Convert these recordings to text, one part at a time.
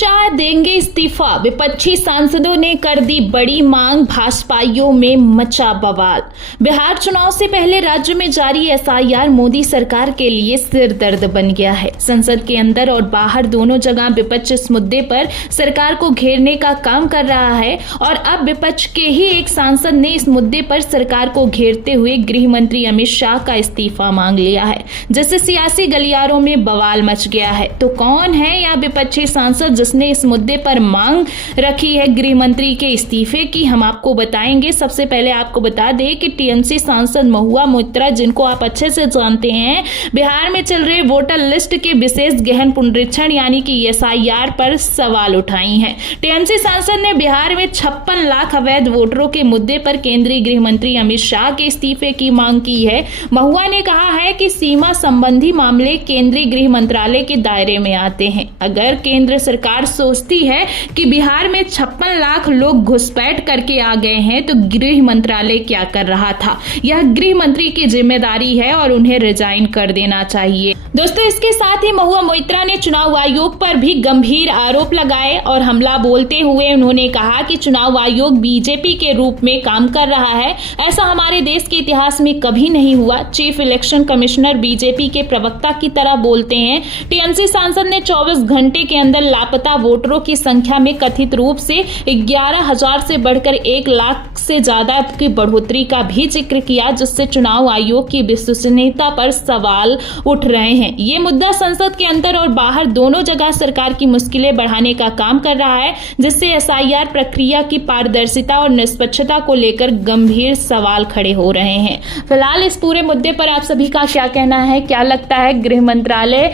शाह देंगे इस्तीफा, विपक्षी सांसदों ने कर दी बड़ी मांग, भाजपाइयों में मचा बवाल। बिहार चुनाव से पहले राज्य में जारी एसआईआर मोदी सरकार के लिए सिरदर्द बन गया है। संसद के अंदर और बाहर दोनों जगह विपक्ष इस मुद्दे पर सरकार को घेरने का काम कर रहा है और अब विपक्ष के ही एक सांसद ने इस मुद्दे पर सरकार को घेरते हुए गृह मंत्री अमित शाह का इस्तीफा मांग लिया है, जिससे सियासी गलियारों में बवाल मच गया है। तो कौन है यह विपक्षी सांसद जिसने इस मुद्दे पर मांग रखी है गृह मंत्री के इस्तीफे की, हम आपको बताएंगे। सबसे पहले आपको बता दें कि टीएमसी सांसद महुआ मोइत्रा, जिनको आप अच्छे से जानते हैं, बिहार में चल रहे वोटर लिस्ट के विशेष गहन पुनरीक्षण यानी कि एसआईआर पर सवाल उठाई हैं। टीएमसी सांसद ने बिहार में 56 लाख अवैध वोटरों के मुद्दे पर केंद्रीय गृह मंत्री अमित शाह के इस्तीफे की मांग की है। महुआ ने कहा है कि सीमा संबंधी मामले केंद्रीय गृह मंत्रालय के दायरे में आते हैं। अगर केंद्र सरकार सोचती है कि बिहार में 56 लाख लोग घुसपैठ करके आ गए हैं तो गृह मंत्रालय क्या कर रहा था? यह गृह मंत्री की जिम्मेदारी है और उन्हें रिजाइन कर देना चाहिए। दोस्तों, इसके साथ ही महुआ मोइत्रा ने चुनाव आयोग पर भी गंभीर आरोप लगाए और हमला बोलते हुए उन्होंने कहा कि चुनाव आयोग बीजेपी के रूप में काम कर रहा है। ऐसा हमारे देश के इतिहास में कभी नहीं हुआ। चीफ इलेक्शन कमिश्नर बीजेपी के प्रवक्ता की तरह बोलते हैं। टीएमसी सांसद ने 24 घंटे के अंदर लापता वोटरों की संख्या में कथित रूप से 11,000 से बढ़कर 1 लाख से ज्यादा की बढ़ोतरी का भी जिक्र किया, जिससे चुनाव आयोग की विश्वसनीयता पर सवाल उठ रहे हैं। ये मुद्दा संसद के अंदर और बाहर दोनों जगह सरकार की मुश्किलें बढ़ाने का काम कर रहा है, जिससे एसआईआर प्रक्रिया की पारदर्शिता और निष्पक्षता को लेकर गंभीर सवाल खड़े हो रहे हैं। फिलहाल इस पूरे मुद्दे पर आप सभी का क्या कहना है? क्या लगता है गृह मंत्रालय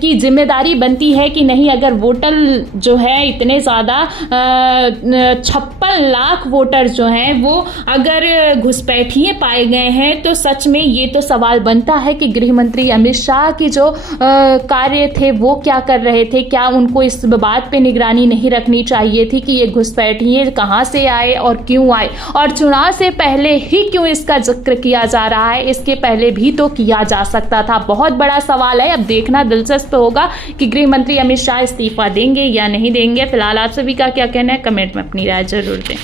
की जिम्मेदारी बनती है कि नहीं? अगर वोटर जो है इतने ज्यादा 56 लाख वोटर जो हैं वो अगर घुसपैठिए पाए गए हैं तो सच में ये तो सवाल बनता है कि गृह मंत्री अमित शाह की जो कार्य थे वो क्या कर रहे थे? क्या उनको इस बात पे निगरानी नहीं रखनी चाहिए थी कि ये घुसपैठिए कहां से आए और क्यों आए, और चुनाव से पहले ही क्यों इसका जिक्र किया जा रहा है? इसके पहले भी तो किया जा सकता था। बहुत बड़ा सवाल है। अब देखना दिलचस्प होगा कि गृह मंत्री अमित शाह इस्तीफा देंगे या नहीं देंगे। फिलहाल आप सभी का क्या कहना है? कमेंट में अपनी राय जरूर दें।